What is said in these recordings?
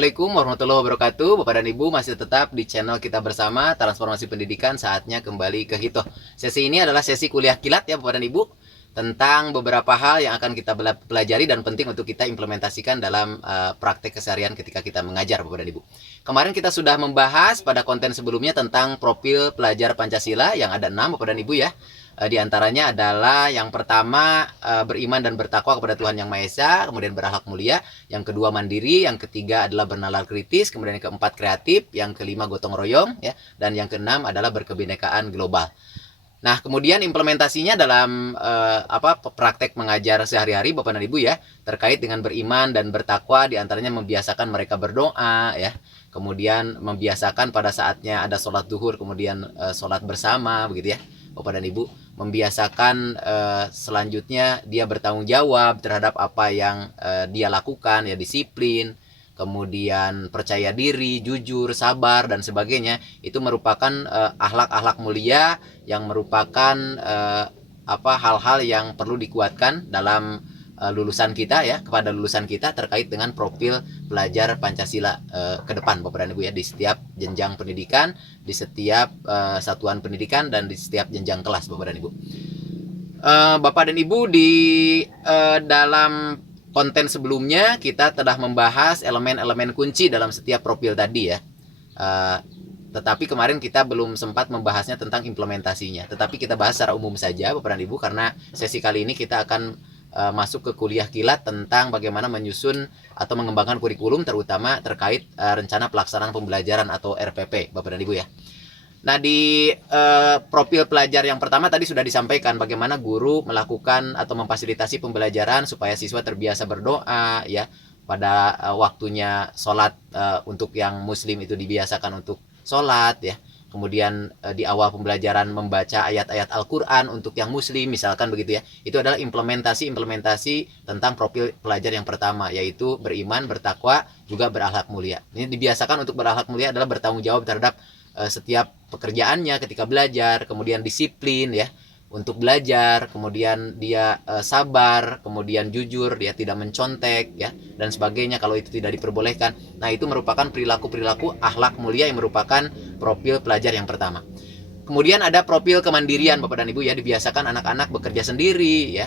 Assalamualaikum warahmatullahi wabarakatuh. Bapak dan Ibu masih tetap di channel kita bersama Transformasi Pendidikan. Saatnya kembali ke Hitoh. Sesi ini adalah sesi kuliah kilat ya Bapak dan Ibu, tentang beberapa hal yang akan kita pelajari dan penting untuk kita implementasikan dalam praktek keseharian ketika kita mengajar Bapak dan Ibu. Kemarin kita sudah membahas pada konten sebelumnya tentang profil pelajar Pancasila yang ada 6 Bapak dan Ibu ya. Di antaranya adalah yang pertama beriman dan bertakwa kepada Tuhan Yang Maha Esa, kemudian berakhlak mulia, yang kedua mandiri, yang ketiga adalah bernalar kritis, kemudian yang keempat kreatif, yang kelima gotong royong ya, dan yang keenam adalah berkebinekaan global. Nah, kemudian implementasinya dalam praktek mengajar sehari-hari Bapak dan Ibu ya, terkait dengan beriman dan bertakwa, diantaranya membiasakan mereka berdoa ya, kemudian membiasakan pada saatnya ada sholat duhur, kemudian sholat bersama begitu ya Bapak dan Ibu, membiasakan selanjutnya dia bertanggung jawab terhadap apa yang dia lakukan ya, disiplin, kemudian percaya diri, jujur, sabar dan sebagainya. Itu merupakan akhlak-akhlak mulia yang merupakan hal-hal yang perlu dikuatkan dalam lulusan kita ya, kepada lulusan kita terkait dengan profil pelajar Pancasila ke depan Bapak dan Ibu ya, di setiap jenjang pendidikan, di setiap satuan pendidikan, dan di setiap jenjang kelas Bapak dan Ibu. Bapak dan Ibu, di dalam konten sebelumnya kita telah membahas elemen-elemen kunci dalam setiap profil tadi ya. Tetapi kemarin kita belum sempat membahasnya tentang implementasinya. Tetapi kita bahas secara umum saja Bapak dan Ibu, karena sesi kali ini kita akan masuk ke kuliah kilat tentang bagaimana menyusun atau mengembangkan kurikulum, terutama terkait rencana pelaksanaan pembelajaran atau RPP Bapak dan Ibu ya. Nah, di profil pelajar yang pertama tadi sudah disampaikan bagaimana guru melakukan atau memfasilitasi pembelajaran supaya siswa terbiasa berdoa ya, pada waktunya sholat, untuk yang muslim itu dibiasakan untuk sholat ya. Kemudian di awal pembelajaran membaca ayat-ayat Al-Quran untuk yang muslim misalkan begitu ya. Itu adalah implementasi tentang profil pelajar yang pertama, yaitu beriman, bertakwa, juga berakhlak mulia. Ini dibiasakan untuk berakhlak mulia adalah bertanggung jawab terhadap setiap pekerjaannya ketika belajar, kemudian disiplin ya untuk belajar, kemudian dia sabar, kemudian jujur, dia tidak mencontek ya, dan sebagainya kalau itu tidak diperbolehkan. Nah, itu merupakan perilaku-perilaku akhlak mulia yang merupakan profil pelajar yang pertama. Kemudian ada profil kemandirian Bapak dan Ibu ya, dibiasakan anak-anak bekerja sendiri ya,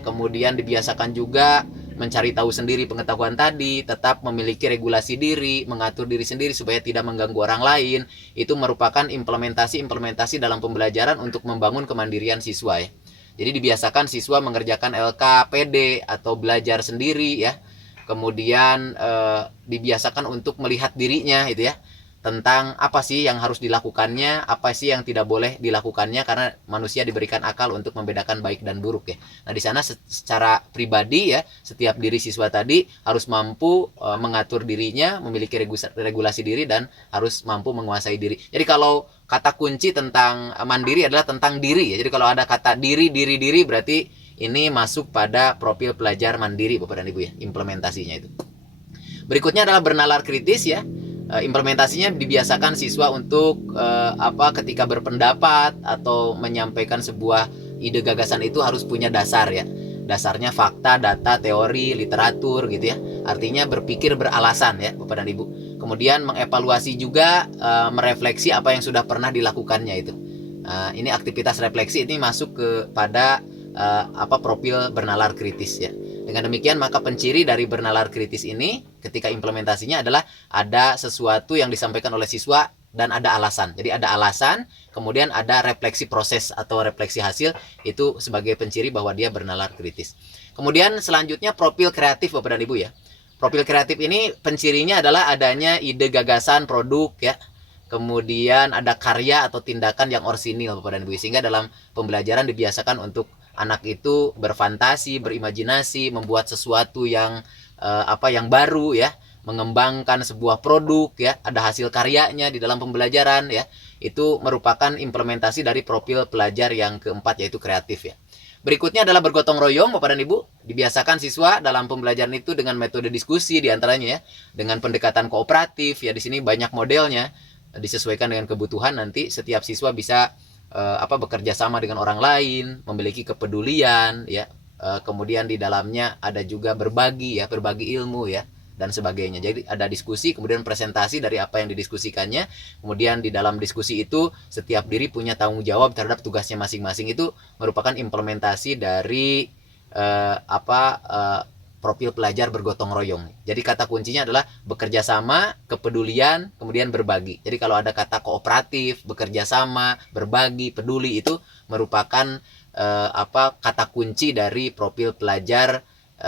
kemudian dibiasakan juga mencari tahu sendiri pengetahuan tadi, tetap memiliki regulasi diri, mengatur diri sendiri supaya tidak mengganggu orang lain. Itu merupakan implementasi dalam pembelajaran untuk membangun kemandirian siswa ya. Jadi dibiasakan siswa mengerjakan LKPD atau belajar sendiri ya. Kemudian dibiasakan untuk melihat dirinya gitu ya, tentang apa sih yang harus dilakukannya, apa sih yang tidak boleh dilakukannya, karena manusia diberikan akal untuk membedakan baik dan buruk ya. Nah, di sana secara pribadi ya, setiap diri siswa tadi harus mampu mengatur dirinya, memiliki regulasi diri, dan harus mampu menguasai diri. Jadi kalau kata kunci tentang mandiri adalah tentang diri ya. Jadi kalau ada kata diri berarti ini masuk pada profil pelajar mandiri Bapak dan Ibu ya, implementasinya itu. Berikutnya adalah bernalar kritis ya. Implementasinya dibiasakan siswa untuk ketika berpendapat atau menyampaikan sebuah ide gagasan itu harus punya dasar ya. Dasarnya fakta, data, teori, literatur gitu ya. Artinya berpikir beralasan ya Bapak dan Ibu. Kemudian mengevaluasi juga, merefleksi apa yang sudah pernah dilakukannya itu. Ini aktivitas refleksi ini masuk kepada profil bernalar kritis ya. Dengan demikian maka penciri dari bernalar kritis ini ketika implementasinya adalah ada sesuatu yang disampaikan oleh siswa dan ada alasan. Jadi ada alasan, kemudian ada refleksi proses atau refleksi hasil, itu sebagai penciri bahwa dia bernalar kritis. Kemudian selanjutnya profil kreatif Bapak dan Ibu ya. Profil kreatif ini pencirinya adalah adanya ide gagasan produk ya. Kemudian ada karya atau tindakan yang orsinil Bapak dan Ibu, sehingga dalam pembelajaran dibiasakan untuk anak itu berfantasi, berimajinasi, membuat sesuatu yang yang baru ya, mengembangkan sebuah produk ya, ada hasil karyanya di dalam pembelajaran ya. Itu merupakan implementasi dari profil pelajar yang keempat, yaitu kreatif ya. Berikutnya adalah bergotong royong Bapak dan Ibu. Dibiasakan siswa dalam pembelajaran itu dengan metode diskusi diantaranya ya, dengan pendekatan kooperatif ya. Di sini banyak modelnya, disesuaikan dengan kebutuhan. Nanti setiap siswa bisa bekerja sama dengan orang lain, memiliki kepedulian ya. Kemudian di dalamnya ada juga berbagi ya, berbagi ilmu ya, dan sebagainya. Jadi ada diskusi, kemudian presentasi dari apa yang didiskusikannya, kemudian di dalam diskusi itu setiap diri punya tanggung jawab terhadap tugasnya masing-masing. Itu merupakan implementasi dari profil pelajar bergotong royong. Jadi kata kuncinya adalah bekerja sama, kepedulian, kemudian berbagi. Jadi kalau ada kata kooperatif, bekerja sama, berbagi, peduli, itu merupakan kata kunci dari profil pelajar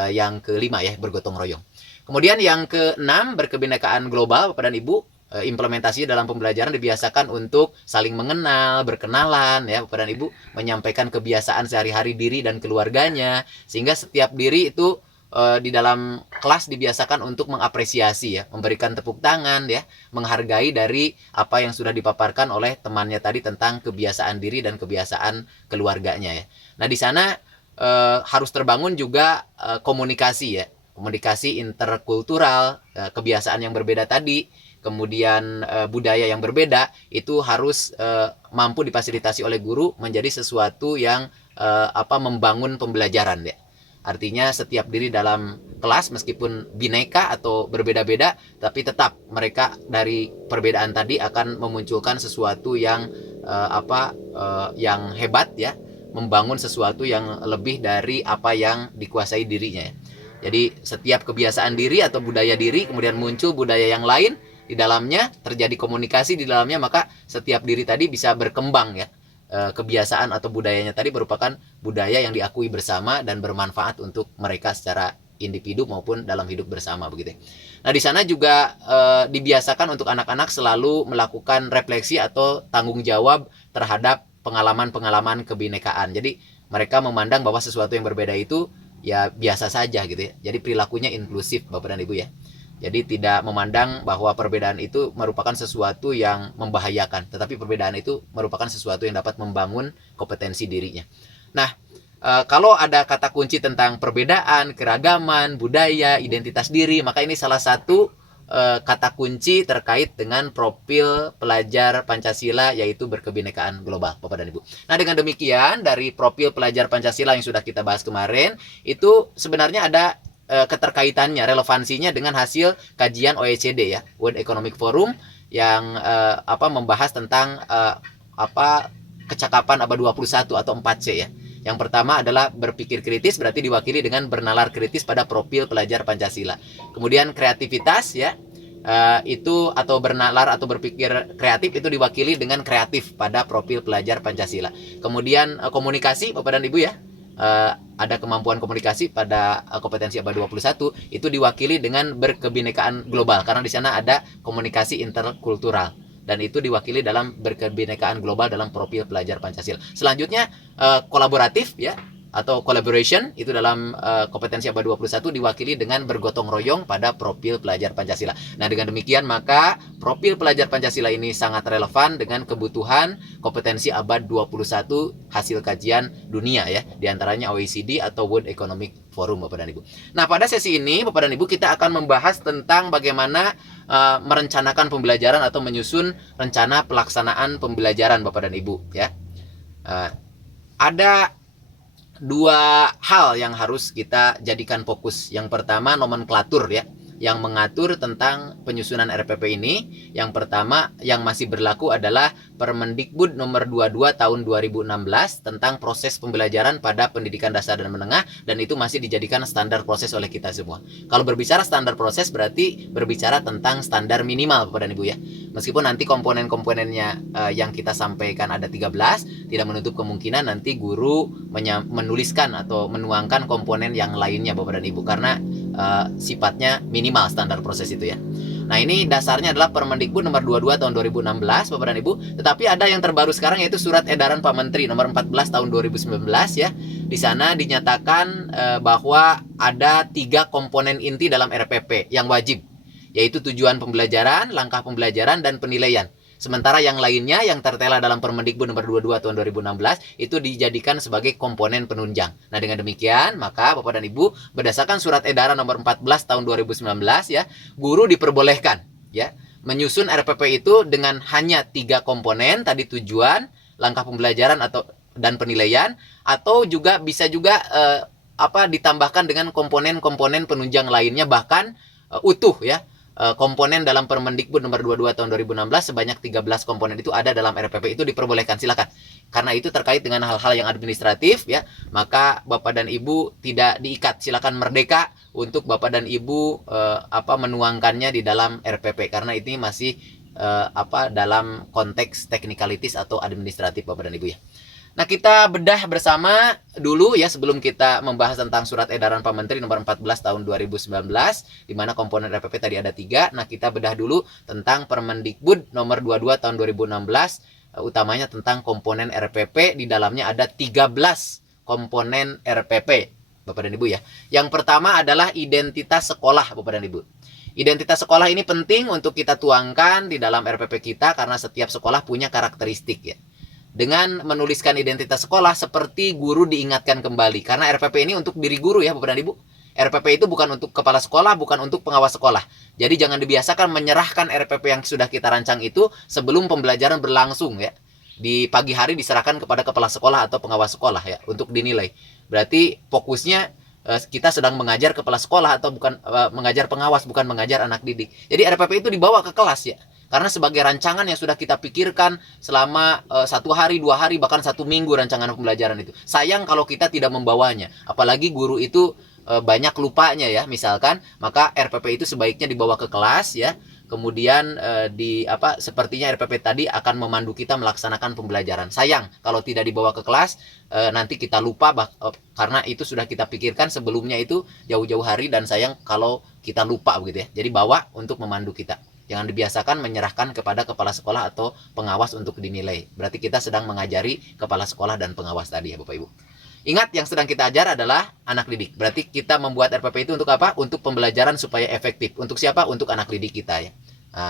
yang kelima ya, bergotong royong. Kemudian yang keenam, berkebinekaan global, Bapak dan Ibu. Implementasi dalam pembelajaran dibiasakan untuk saling mengenal, berkenalan ya Bapak dan Ibu, menyampaikan kebiasaan sehari-hari diri dan keluarganya, sehingga setiap diri itu di dalam kelas dibiasakan untuk mengapresiasi ya, memberikan tepuk tangan ya, menghargai dari apa yang sudah dipaparkan oleh temannya tadi tentang kebiasaan diri dan kebiasaan keluarganya ya. Nah, di sana harus terbangun juga komunikasi ya, komunikasi interkultural, kebiasaan yang berbeda tadi, kemudian budaya yang berbeda, itu harus mampu difasilitasi oleh guru menjadi sesuatu yang membangun pembelajaran ya. Artinya setiap diri dalam kelas meskipun bineka atau berbeda-beda, tapi tetap mereka dari perbedaan tadi akan memunculkan sesuatu yang yang hebat ya, membangun sesuatu yang lebih dari apa yang dikuasai dirinya ya. Jadi setiap kebiasaan diri atau budaya diri kemudian muncul budaya yang lain di dalamnya, terjadi komunikasi di dalamnya, maka setiap diri tadi bisa berkembang ya. Kebiasaan atau budayanya tadi merupakan budaya yang diakui bersama dan bermanfaat untuk mereka secara individu maupun dalam hidup bersama begitu. Nah, di sana juga dibiasakan untuk anak-anak selalu melakukan refleksi atau tanggung jawab terhadap pengalaman-pengalaman kebinekaan. Jadi mereka memandang bahwa sesuatu yang berbeda itu ya biasa saja gitu ya. Jadi perilakunya inklusif Bapak dan Ibu ya. Jadi tidak memandang bahwa perbedaan itu merupakan sesuatu yang membahayakan, tetapi perbedaan itu merupakan sesuatu yang dapat membangun kompetensi dirinya. Nah, kalau ada kata kunci tentang perbedaan, keragaman, budaya, identitas diri, maka ini salah satu kata kunci terkait dengan profil pelajar Pancasila, yaitu berkebinekaan global, Bapak dan Ibu. Nah, dengan demikian dari profil pelajar Pancasila yang sudah kita bahas kemarin, itu sebenarnya ada keterkaitannya, relevansinya dengan hasil kajian OECD ya, World Economic Forum, yang membahas tentang kecakapan abad 21 atau 4C ya. Yang pertama adalah berpikir kritis, berarti diwakili dengan bernalar kritis pada profil pelajar Pancasila. Kemudian kreativitas ya, itu atau bernalar atau berpikir kreatif itu diwakili dengan kreatif pada profil pelajar Pancasila. Kemudian komunikasi Bapak dan Ibu ya, ada kemampuan komunikasi pada kompetensi abad 21 itu diwakili dengan berkebinekaan global, karena di sana ada komunikasi interkultural dan itu diwakili dalam berkebinekaan global dalam profil pelajar Pancasila. Selanjutnya kolaboratif ya, atau collaboration, itu dalam kompetensi abad 21 diwakili dengan bergotong royong pada profil pelajar Pancasila. Nah, dengan demikian maka profil pelajar Pancasila ini sangat relevan dengan kebutuhan kompetensi abad 21 hasil kajian dunia ya, diantaranya OECD atau World Economic Forum Bapak dan Ibu. Nah, pada sesi ini Bapak dan Ibu kita akan membahas tentang bagaimana merencanakan pembelajaran atau menyusun rencana pelaksanaan pembelajaran Bapak dan Ibu ya. Ada dua hal yang harus kita jadikan fokus. Yang pertama nomenklatur ya, yang mengatur tentang penyusunan RPP ini. Yang pertama yang masih berlaku adalah Permendikbud nomor 22 tahun 2016 tentang proses pembelajaran pada pendidikan dasar dan menengah, dan itu masih dijadikan standar proses oleh kita semua. Kalau berbicara standar proses berarti berbicara tentang standar minimal Bapak dan Ibu ya. Meskipun nanti komponen-komponennya yang kita sampaikan ada 13, tidak menutup kemungkinan nanti guru menuliskan atau menuangkan komponen yang lainnya Bapak dan Ibu, karena sifatnya minimal standar proses itu ya. Nah, ini dasarnya adalah Permendikbud nomor 22 tahun 2016 Bapak dan Ibu. Tetapi ada yang terbaru sekarang, yaitu Surat Edaran Pak Menteri nomor 14 tahun 2019 ya. Di sana dinyatakan bahwa ada 3 komponen inti dalam RPP yang wajib, yaitu tujuan pembelajaran, langkah pembelajaran, dan penilaian. Sementara yang lainnya yang tertera dalam Permendikbud nomor 22 tahun 2016 itu dijadikan sebagai komponen penunjang. Nah, dengan demikian maka Bapak dan Ibu, berdasarkan Surat Edaran nomor 14 tahun 2019 ya, guru diperbolehkan ya menyusun RPP itu dengan hanya 3 komponen tadi, tujuan, langkah pembelajaran dan penilaian, atau bisa juga ditambahkan dengan komponen-komponen penunjang lainnya, bahkan utuh ya. Komponen dalam Permendikbud nomor 22 tahun 2016 sebanyak 13 komponen itu ada dalam RPP, itu diperbolehkan, silakan. Karena itu terkait dengan hal-hal yang administratif ya, maka Bapak dan Ibu tidak diikat, silakan merdeka untuk Bapak dan Ibu menuangkannya di dalam RPP, karena ini masih dalam konteks technicalities atau administratif Bapak dan Ibu ya. Nah, kita bedah bersama dulu ya sebelum kita membahas tentang surat edaran Pak Menteri nomor 14 tahun 2019 di mana komponen RPP tadi ada 3. Nah, kita bedah dulu tentang Permendikbud nomor 22 tahun 2016, utamanya tentang komponen RPP. Di dalamnya ada 13 komponen RPP Bapak dan Ibu ya. Yang pertama adalah identitas sekolah Bapak dan Ibu. Identitas sekolah ini penting untuk kita tuangkan di dalam RPP kita karena setiap sekolah punya karakteristik ya. Dengan menuliskan identitas sekolah seperti guru diingatkan kembali, karena RPP ini untuk diri guru ya Bapak dan Ibu. RPP itu bukan untuk kepala sekolah, bukan untuk pengawas sekolah. Jadi jangan dibiasakan menyerahkan RPP yang sudah kita rancang itu sebelum pembelajaran berlangsung ya. Di pagi hari diserahkan kepada kepala sekolah atau pengawas sekolah ya untuk dinilai. Berarti fokusnya kita sedang mengajar kepala sekolah atau bukan mengajar pengawas, bukan mengajar anak didik. Jadi RPP itu dibawa ke kelas ya. Karena sebagai rancangan yang sudah kita pikirkan selama 1 hari, 2 hari, bahkan 1 minggu rancangan pembelajaran itu. Sayang kalau kita tidak membawanya. Apalagi guru itu banyak lupanya ya, misalkan. Maka RPP itu sebaiknya dibawa ke kelas ya. Kemudian sepertinya RPP tadi akan memandu kita melaksanakan pembelajaran. Sayang kalau tidak dibawa ke kelas, nanti kita lupa karena itu sudah kita pikirkan sebelumnya itu jauh-jauh hari, dan sayang kalau kita lupa begitu ya. Jadi bawa untuk memandu kita. Jangan dibiasakan menyerahkan kepada kepala sekolah atau pengawas untuk dinilai. Berarti kita sedang mengajari kepala sekolah dan pengawas tadi ya Bapak Ibu. Ingat, yang sedang kita ajar adalah anak didik. Berarti kita membuat RPP itu untuk apa? Untuk pembelajaran supaya efektif. Untuk siapa? Untuk anak didik kita ya.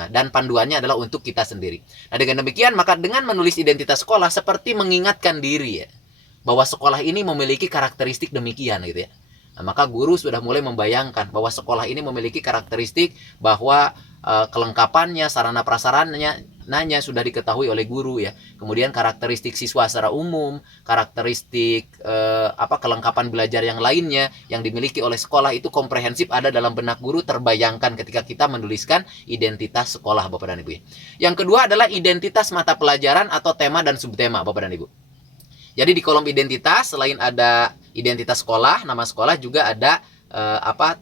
Dan panduannya adalah untuk kita sendiri. Nah, dengan demikian maka dengan menulis identitas sekolah seperti mengingatkan diri ya, bahwa sekolah ini memiliki karakteristik demikian gitu ya. Nah, maka guru sudah mulai membayangkan bahwa sekolah ini memiliki karakteristik bahwa kelengkapannya, sarana prasarananya sudah diketahui oleh guru ya. Kemudian karakteristik siswa secara umum, karakteristik kelengkapan belajar yang lainnya yang dimiliki oleh sekolah itu komprehensif ada dalam benak guru, terbayangkan ketika kita menuliskan identitas sekolah Bapak dan Ibu. Yang kedua adalah identitas mata pelajaran atau tema dan subtema Bapak dan Ibu. Jadi di kolom identitas selain ada identitas sekolah, nama sekolah, juga ada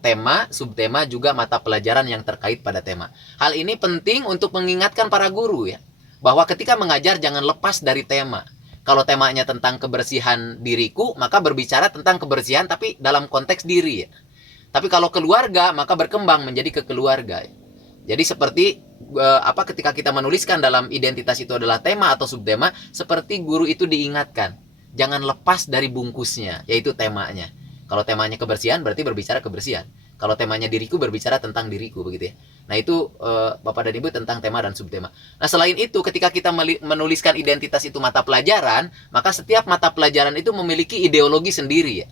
tema, subtema, juga mata pelajaran yang terkait pada tema. Hal ini penting untuk mengingatkan para guru ya, bahwa ketika mengajar jangan lepas dari tema. Kalau temanya tentang kebersihan diriku, maka berbicara tentang kebersihan tapi dalam konteks diri ya. Tapi kalau keluarga, maka berkembang menjadi kekeluarga. Jadi seperti ketika kita menuliskan dalam identitas itu adalah tema atau subtema, seperti guru itu diingatkan, jangan lepas dari bungkusnya, yaitu temanya. Kalau temanya kebersihan berarti berbicara kebersihan. Kalau temanya diriku berbicara tentang diriku begitu ya. Nah, itu Bapak dan Ibu tentang tema dan subtema. Nah, selain itu ketika kita menuliskan identitas itu mata pelajaran, maka setiap mata pelajaran itu memiliki ideologi sendiri ya.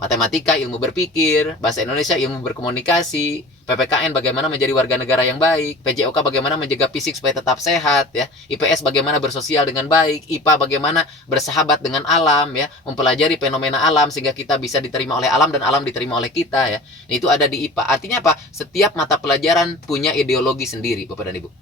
Matematika, ilmu berpikir, bahasa Indonesia, ilmu berkomunikasi, PPKN bagaimana menjadi warga negara yang baik, PJOK bagaimana menjaga fisik supaya tetap sehat ya, IPS bagaimana bersosial dengan baik, IPA bagaimana bersahabat dengan alam ya, mempelajari fenomena alam sehingga kita bisa diterima oleh alam dan alam diterima oleh kita ya. Itu ada di IPA. Artinya apa? Setiap mata pelajaran punya ideologi sendiri Bapak dan Ibu.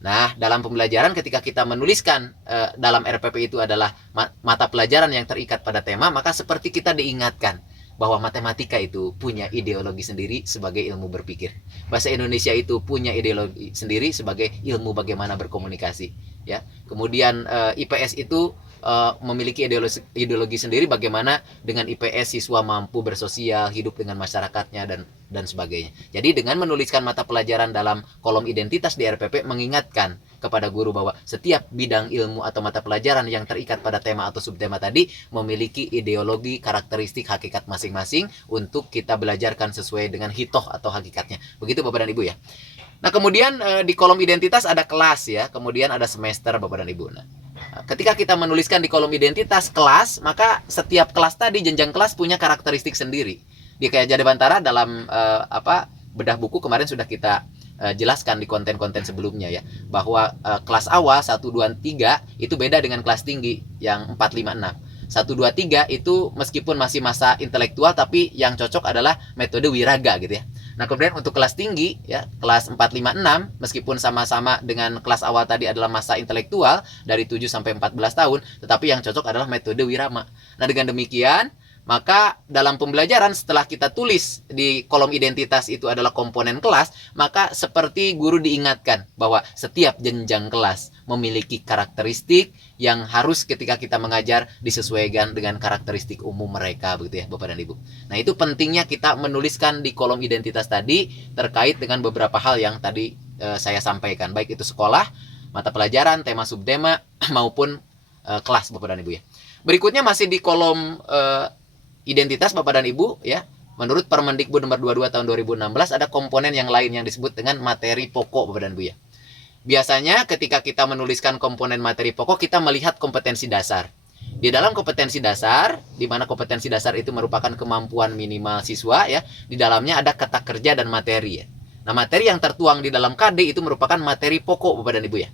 Nah, dalam pembelajaran ketika kita menuliskan dalam RPP itu adalah mata pelajaran yang terikat pada tema, maka seperti kita diingatkan bahwa matematika itu punya ideologi sendiri sebagai ilmu berpikir. Bahasa Indonesia itu punya ideologi sendiri sebagai ilmu bagaimana berkomunikasi, ya. Kemudian IPS itu memiliki ideologi sendiri bagaimana dengan IPS siswa mampu bersosial, hidup dengan masyarakatnya dan sebagainya. Jadi dengan menuliskan mata pelajaran dalam kolom identitas di RPP mengingatkan kepada guru bahwa setiap bidang ilmu atau mata pelajaran yang terikat pada tema atau subtema tadi memiliki ideologi, karakteristik, hakikat masing-masing untuk kita belajarkan sesuai dengan hitoh atau hakikatnya. Begitu Bapak dan Ibu ya. Nah, kemudian di kolom identitas ada kelas ya, kemudian ada semester Bapak dan Ibu. Nah, ketika kita menuliskan di kolom identitas kelas, maka setiap kelas tadi, jenjang kelas punya karakteristik sendiri. Di Kayak Jada Bantara dalam bedah buku kemarin sudah kita jelaskan di konten-konten sebelumnya ya, bahwa kelas awal 1, 2, 3 itu beda dengan kelas tinggi yang 4, 5, 6. 1, 2, 3 itu meskipun masih masa intelektual tapi yang cocok adalah metode wiraga gitu ya. Nah, kemudian untuk kelas tinggi ya, kelas 4, 5, 6, meskipun sama-sama dengan kelas awal tadi adalah masa intelektual dari 7 sampai 14 tahun, tetapi yang cocok adalah metode Wirama. Nah, dengan demikian, maka dalam pembelajaran setelah kita tulis di kolom identitas itu adalah komponen kelas, maka seperti guru diingatkan bahwa setiap jenjang kelas memiliki karakteristik yang harus ketika kita mengajar disesuaikan dengan karakteristik umum mereka, begitu ya Bapak dan Ibu. Nah, itu pentingnya kita menuliskan di kolom identitas tadi terkait dengan beberapa hal yang tadi saya sampaikan, baik itu sekolah, mata pelajaran, tema subtema maupun kelas Bapak dan Ibu ya. Berikutnya masih di kolom identitas Bapak dan Ibu ya. Menurut Permendikbud nomor 22 tahun 2016 ada komponen yang lain yang disebut dengan materi pokok Bapak dan Ibu ya. Biasanya ketika kita menuliskan komponen materi pokok, kita melihat kompetensi dasar. Di dalam kompetensi dasar, di mana kompetensi dasar itu merupakan kemampuan minimal siswa ya, di dalamnya ada kata kerja dan materi ya. Nah, materi yang tertuang di dalam KD itu merupakan materi pokok Bapak dan Ibu ya.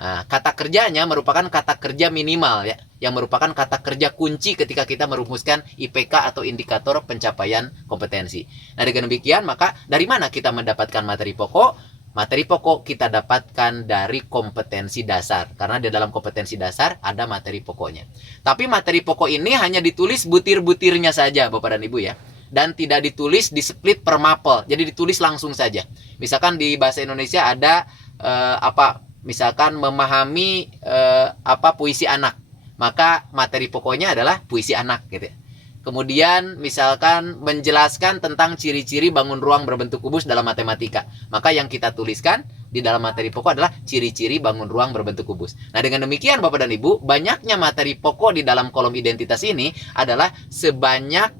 Nah, kata kerjanya merupakan kata kerja minimal ya, yang merupakan kata kerja kunci ketika kita merumuskan IPK atau indikator pencapaian kompetensi. Nah, dengan demikian maka dari mana kita mendapatkan materi pokok? Materi pokok kita dapatkan dari kompetensi dasar, karena di dalam kompetensi dasar ada materi pokoknya. Tapi materi pokok ini hanya ditulis butir-butirnya saja Bapak dan Ibu ya, dan tidak ditulis di split per mapel, jadi ditulis langsung saja. Misalkan di bahasa Indonesia ada misalkan memahami puisi anak, maka materi pokoknya adalah puisi anak gitu ya. Kemudian misalkan menjelaskan tentang ciri-ciri bangun ruang berbentuk kubus dalam matematika, maka yang kita tuliskan di dalam materi pokok adalah ciri-ciri bangun ruang berbentuk kubus. Nah, dengan demikian Bapak dan Ibu, banyaknya materi pokok di dalam kolom identitas ini adalah sebanyak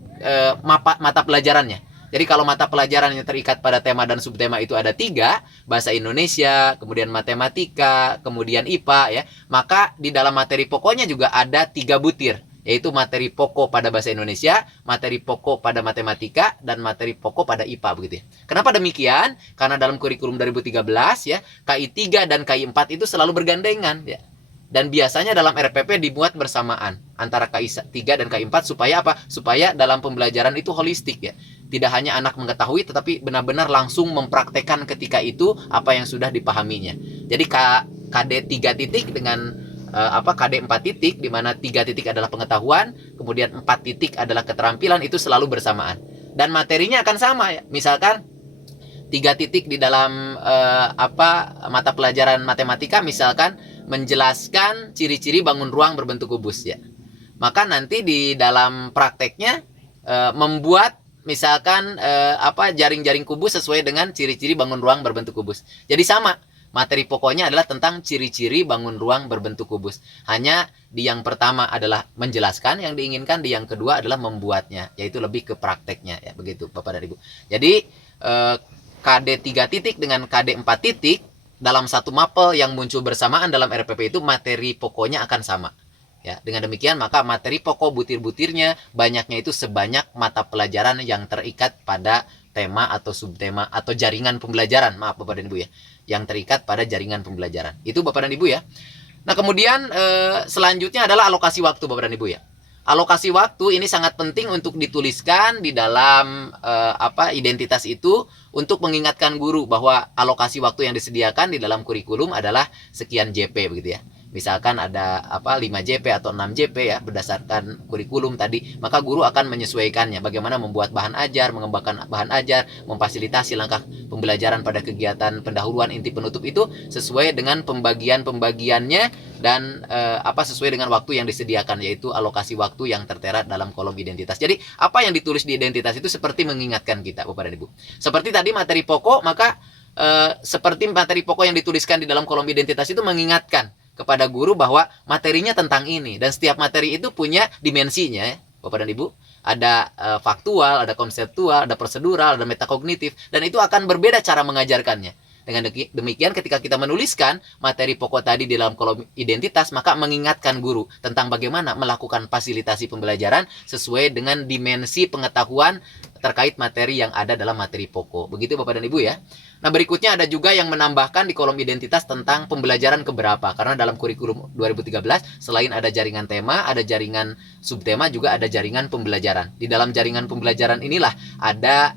mata pelajarannya. Jadi kalau mata pelajaran yang terikat pada tema dan subtema itu ada 3, bahasa Indonesia, kemudian matematika, kemudian IPA ya, maka di dalam materi pokoknya juga ada 3 butir, yaitu materi pokok pada bahasa Indonesia, materi pokok pada matematika, dan materi pokok pada IPA begitu ya. Kenapa demikian? Karena dalam kurikulum 2013 ya, KI 3 dan KI 4 itu selalu bergandengan ya. Dan biasanya dalam RPP dibuat bersamaan antara KI 3 dan KI 4 supaya apa? Supaya dalam pembelajaran itu holistik ya. Tidak hanya anak mengetahui tetapi benar-benar langsung mempraktekkan ketika itu apa yang sudah dipahaminya. Jadi KD 3 titik dengan KD 4 titik, di mana 3 titik adalah pengetahuan, kemudian 4 titik adalah keterampilan, itu selalu bersamaan. Dan materinya akan sama ya. Misalkan 3 titik di dalam mata pelajaran matematika misalkan menjelaskan ciri-ciri bangun ruang berbentuk kubus ya. Maka nanti di dalam prakteknya membuat misalkan jaring-jaring kubus sesuai dengan ciri-ciri bangun ruang berbentuk kubus. Jadi sama. Materi pokoknya adalah tentang ciri-ciri bangun ruang berbentuk kubus. Hanya di yang pertama adalah menjelaskan, yang diinginkan di yang kedua adalah membuatnya, yaitu lebih ke prakteknya ya, begitu Bapak dan Ibu. Jadi KD 3 titik dengan KD 4 titik dalam satu mapel yang muncul bersamaan dalam RPP itu materi pokoknya akan sama. Ya, dengan demikian maka materi pokok butir-butirnya banyaknya itu sebanyak mata pelajaran yang terikat pada tema atau subtema atau jaringan pembelajaran, maaf Bapak dan Ibu ya, yang terikat pada jaringan pembelajaran. Itu Bapak dan Ibu ya. Nah, kemudian selanjutnya adalah alokasi waktu Bapak dan Ibu ya. Alokasi waktu ini sangat penting untuk dituliskan di dalam identitas itu untuk mengingatkan guru bahwa alokasi waktu yang disediakan di dalam kurikulum adalah sekian JP begitu ya. Misalkan ada 5 JP atau 6 JP ya berdasarkan kurikulum tadi, maka guru akan menyesuaikannya bagaimana membuat bahan ajar, mengembangkan bahan ajar, memfasilitasi langkah pembelajaran pada kegiatan pendahuluan inti penutup itu sesuai dengan pembagiannya dan sesuai dengan waktu yang disediakan, yaitu alokasi waktu yang tertera dalam kolom identitas. Jadi apa yang ditulis di identitas itu seperti mengingatkan kita Bapak dan Ibu. Seperti tadi materi pokok, maka seperti materi pokok yang dituliskan di dalam kolom identitas itu mengingatkan kepada guru bahwa materinya tentang ini, dan setiap materi itu punya dimensinya ya, Bapak dan Ibu. Ada faktual, ada konseptual, ada prosedural, ada metakognitif, dan itu akan berbeda cara mengajarkannya. Dengan demikian ketika kita menuliskan materi pokok tadi di dalam kolom identitas, maka mengingatkan guru tentang bagaimana melakukan fasilitasi pembelajaran sesuai dengan dimensi pengetahuan terkait materi yang ada dalam materi pokok. Begitu Bapak dan Ibu ya. Nah, berikutnya ada juga yang menambahkan di kolom identitas tentang pembelajaran keberapa. Karena dalam kurikulum 2013 selain ada jaringan tema, ada jaringan subtema, juga ada jaringan pembelajaran. Di dalam jaringan pembelajaran inilah ada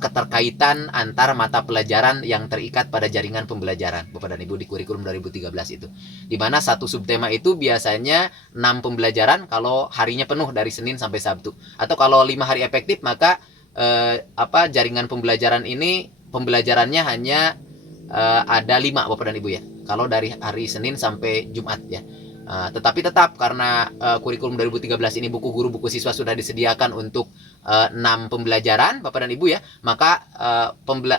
keterkaitan antar mata pelajaran yang terikat pada jaringan pembelajaran Bapak dan Ibu di kurikulum 2013 itu. Di mana satu subtema itu biasanya 6 pembelajaran kalau harinya penuh dari Senin sampai Sabtu. Atau kalau 5 hari efektif maka jaringan pembelajaran ini pembelajarannya hanya ada 5 Bapak dan Ibu ya. Kalau dari hari Senin sampai Jumat ya. Tetapi tetap karena kurikulum 2013 ini buku guru, buku siswa sudah disediakan untuk 6 pembelajaran Bapak dan Ibu ya, maka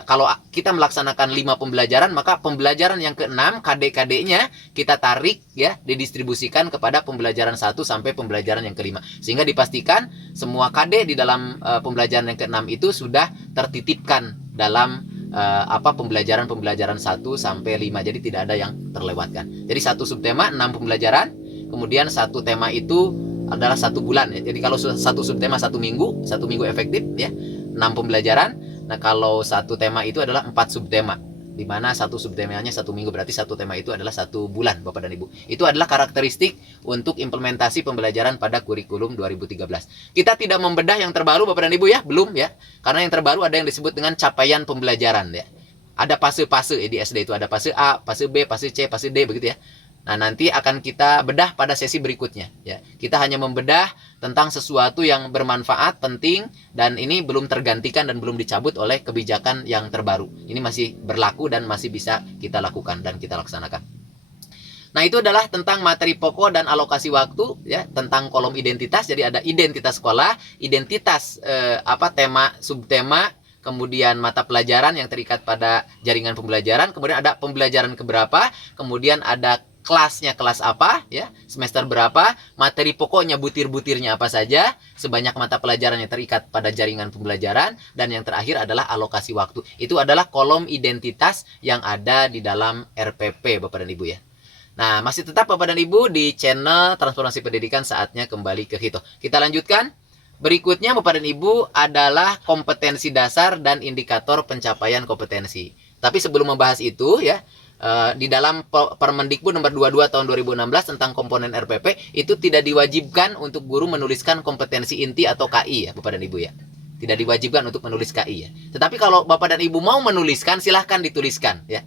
kalau kita melaksanakan 5 pembelajaran, maka pembelajaran yang ke-6 KD-KD-nya kita tarik ya, didistribusikan kepada pembelajaran 1 sampai pembelajaran yang ke-5, sehingga dipastikan semua KD di dalam pembelajaran yang ke-6 itu sudah tertitipkan dalam pembelajaran 1 sampai 5. Jadi tidak ada yang terlewatkan. Jadi satu subtema 6 pembelajaran, kemudian satu tema itu adalah 1 bulan ya. Jadi kalau satu subtema 1 minggu efektif ya, 6 pembelajaran. Nah, kalau satu tema itu adalah 4 subtema, di mana satu subtemanya 1 minggu, berarti satu tema itu adalah 1 bulan Bapak dan Ibu. Itu adalah karakteristik untuk implementasi pembelajaran pada kurikulum 2013. Kita tidak membedah yang terbaru Bapak dan Ibu ya, belum ya. Karena yang terbaru ada yang disebut dengan capaian pembelajaran ya. Ada fase-fase di SD itu, ada fase A, fase B, fase C, fase D begitu ya. Nah, nanti akan kita bedah pada sesi berikutnya ya. Kita hanya membedah tentang sesuatu yang bermanfaat, penting, dan ini belum tergantikan dan belum dicabut oleh kebijakan yang terbaru. Ini masih berlaku dan masih bisa kita lakukan dan kita laksanakan. Nah, itu adalah tentang materi pokok dan alokasi waktu ya, tentang kolom identitas. Jadi ada identitas sekolah, identitas tema, subtema, kemudian mata pelajaran yang terikat pada jaringan pembelajaran, kemudian ada pembelajaran keberapa, kemudian ada kelasnya kelas apa ya, semester berapa, materi pokoknya butir-butirnya apa saja, sebanyak mata pelajaran yang terikat pada jaringan pembelajaran, dan yang terakhir adalah alokasi waktu. Itu adalah kolom identitas yang ada di dalam RPP Bapak dan Ibu ya. Nah, masih tetap Bapak dan Ibu di channel Transformasi Pendidikan, saatnya kembali ke Hito. Kita lanjutkan. Berikutnya Bapak dan Ibu adalah kompetensi dasar dan indikator pencapaian kompetensi. Tapi sebelum membahas itu ya, di dalam Permendikbud nomor 22 tahun 2016 tentang komponen RPP itu tidak diwajibkan untuk guru menuliskan kompetensi inti atau KI ya Bapak dan Ibu ya. Tidak diwajibkan untuk menulis KI ya. Tetapi kalau Bapak dan Ibu mau menuliskan, silahkan dituliskan ya.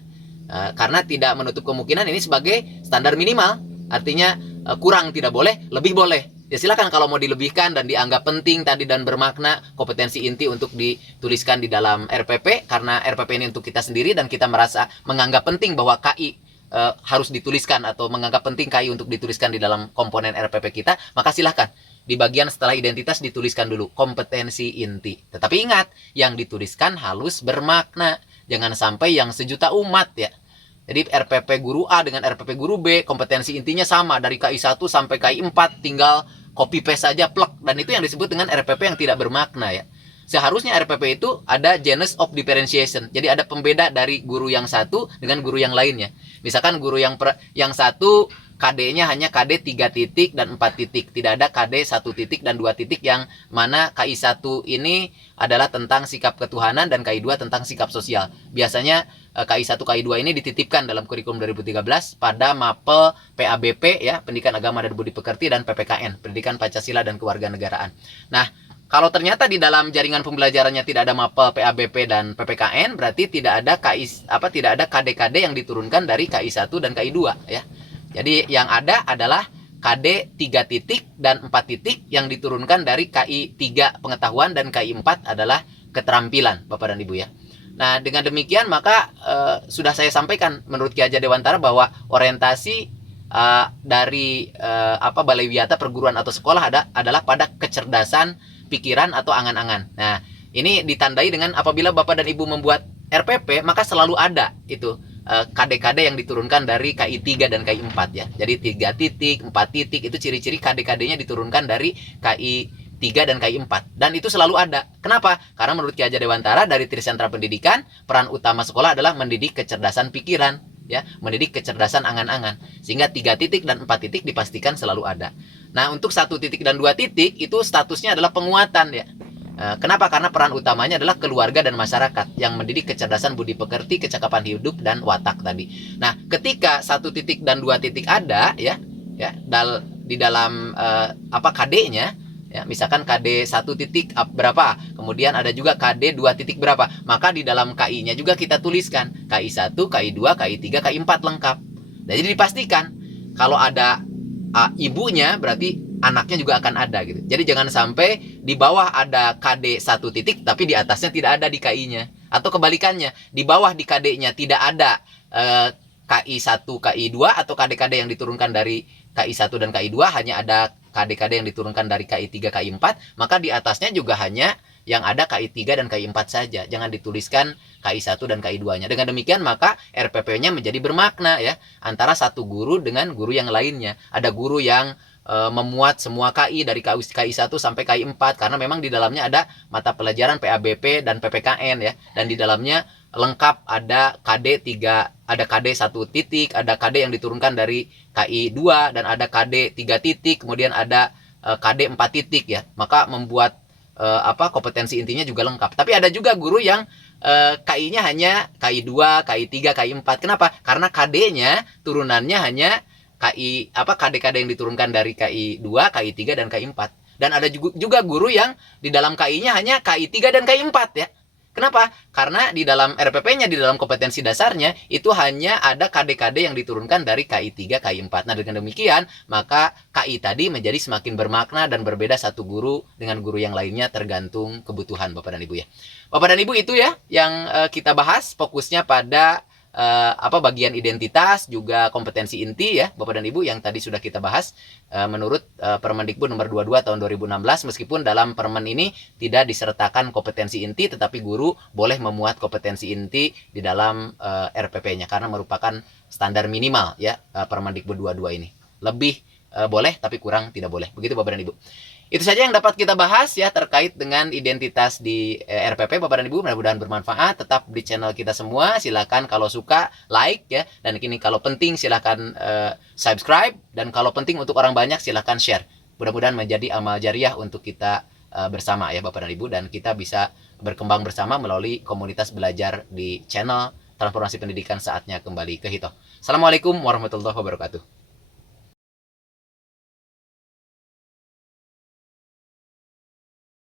Karena tidak menutup kemungkinan ini sebagai standar minimal. Artinya kurang tidak boleh, lebih boleh. Ya silakan kalau mau dilebihkan dan dianggap penting tadi dan bermakna kompetensi inti untuk dituliskan di dalam RPP, karena RPP ini untuk kita sendiri dan kita merasa menganggap penting bahwa KI harus dituliskan atau menganggap penting KI untuk dituliskan di dalam komponen RPP kita, maka silahkan di bagian setelah identitas dituliskan dulu kompetensi inti. Tetapi ingat, yang dituliskan harus bermakna, jangan sampai yang sejuta umat ya. Jadi RPP guru A dengan RPP guru B kompetensi intinya sama dari KI 1 sampai KI 4, tinggal copy paste saja plek, dan itu yang disebut dengan RPP yang tidak bermakna ya. Seharusnya RPP itu ada genus of differentiation. Jadi ada pembeda dari guru yang satu dengan guru yang lainnya. Misalkan guru yang satu KD-nya hanya KD 3 titik dan 4 titik. Tidak ada KD 1 titik dan 2 titik, yang mana KI 1 ini adalah tentang sikap ketuhanan dan KI 2 tentang sikap sosial. Biasanya KI 1, KI 2 ini dititipkan dalam kurikulum 2013 pada mapel PABP ya, Pendidikan Agama dan Budi Pekerti, dan PPKN, Pendidikan Pancasila dan Kewarganegaraan. Nah, kalau ternyata di dalam jaringan pembelajarannya tidak ada mapel PABP dan PPKN, berarti tidak ada tidak ada KD-KD yang diturunkan dari KI 1 dan KI 2 ya. Jadi yang ada adalah KD 3 titik dan 4 titik yang diturunkan dari KI 3 pengetahuan dan KI 4 adalah keterampilan Bapak dan Ibu ya. Nah, dengan demikian maka sudah saya sampaikan menurut Ki Hajar Dewantara bahwa orientasi dari Balai Wiyata perguruan atau sekolah adalah pada kecerdasan pikiran atau angan-angan. Nah, ini ditandai dengan apabila Bapak dan Ibu membuat RPP, maka selalu ada itu KD-KD yang diturunkan dari KI 3 dan KI 4 ya. Jadi 3 titik, 4 titik itu ciri-ciri KD-KD-nya diturunkan dari KI 3 dan KI 4. Dan itu selalu ada. Kenapa? Karena menurut Ki Hajar Dewantara dari Trisentra Pendidikan, peran utama sekolah adalah mendidik kecerdasan pikiran ya, mendidik kecerdasan angan-angan. Sehingga 3 titik dan 4 titik dipastikan selalu ada. Nah, untuk 1 titik dan 2 titik itu statusnya adalah penguatan ya. Kenapa? Karena peran utamanya adalah keluarga dan masyarakat yang mendidik kecerdasan budi pekerti, kecakapan hidup, dan watak tadi. Nah, ketika 1 titik dan 2 titik ada ya di dalam KD-nya, ya, misalkan KD 1 titik berapa, kemudian ada juga KD 2 titik berapa, maka di dalam KI-nya juga kita tuliskan KI 1, KI 2, KI 3, KI 4 lengkap. Nah, jadi dipastikan kalau ada ibunya berarti anaknya juga akan ada gitu. Jadi jangan sampai di bawah ada KD 1 titik tapi di atasnya tidak ada di KI-nya, atau kebalikannya, di bawah di KD-nya tidak ada KI 1, KI 2 atau KD-KD yang diturunkan dari KI 1 dan KI 2, hanya ada KD-KD yang diturunkan dari KI 3, KI 4, maka di atasnya juga hanya yang ada KI 3 dan KI 4 saja. Jangan dituliskan KI 1 dan KI 2-nya. Dengan demikian maka RPP-nya menjadi bermakna ya, antara satu guru dengan guru yang lainnya. Ada guru yang memuat semua KI dari KI 1 sampai KI 4 karena memang di dalamnya ada mata pelajaran PABP dan PPKN ya, dan di dalamnya lengkap ada KD 3, ada KD 1 titik, ada KD yang diturunkan dari KI 2 dan ada KD 3 titik, kemudian ada KD 4 titik ya. Maka membuat kompetensi intinya juga lengkap. Tapi ada juga guru yang KI-nya hanya KI 2, KI 3, KI 4. Kenapa? Karena KD-nya turunannya hanya KD-KD yang diturunkan dari KI 2, KI 3 dan KI 4. Dan ada juga guru yang di dalam KI-nya hanya KI 3 dan KI 4 ya. Kenapa? Karena di dalam RPP-nya, di dalam kompetensi dasarnya itu hanya ada KD-KD yang diturunkan dari KI 3, KI 4. Nah, dengan demikian maka KI tadi menjadi semakin bermakna dan berbeda satu guru dengan guru yang lainnya tergantung kebutuhan Bapak dan Ibu ya. Bapak dan Ibu, itu ya yang kita bahas, fokusnya pada bagian identitas juga kompetensi inti ya Bapak dan Ibu, yang tadi sudah kita bahas menurut Permendikbud nomor 22 tahun 2016. Meskipun dalam permen ini tidak disertakan kompetensi inti, tetapi guru boleh memuat kompetensi inti di dalam RPP-nya karena merupakan standar minimal ya. Permendikbud 22 ini lebih boleh tapi kurang tidak boleh. Begitu Bapak dan Ibu. Itu saja yang dapat kita bahas ya terkait dengan identitas di RPP Bapak dan Ibu. Mudah-mudahan bermanfaat. Tetap di channel kita semua. Silakan kalau suka like ya, dan kini kalau penting silakan subscribe, dan kalau penting untuk orang banyak silakan share. Mudah-mudahan menjadi amal jariah untuk kita bersama ya Bapak dan Ibu, dan kita bisa berkembang bersama melalui komunitas belajar di channel Transformasi Pendidikan Saatnya Kembali ke Hito. Assalamualaikum warahmatullahi wabarakatuh.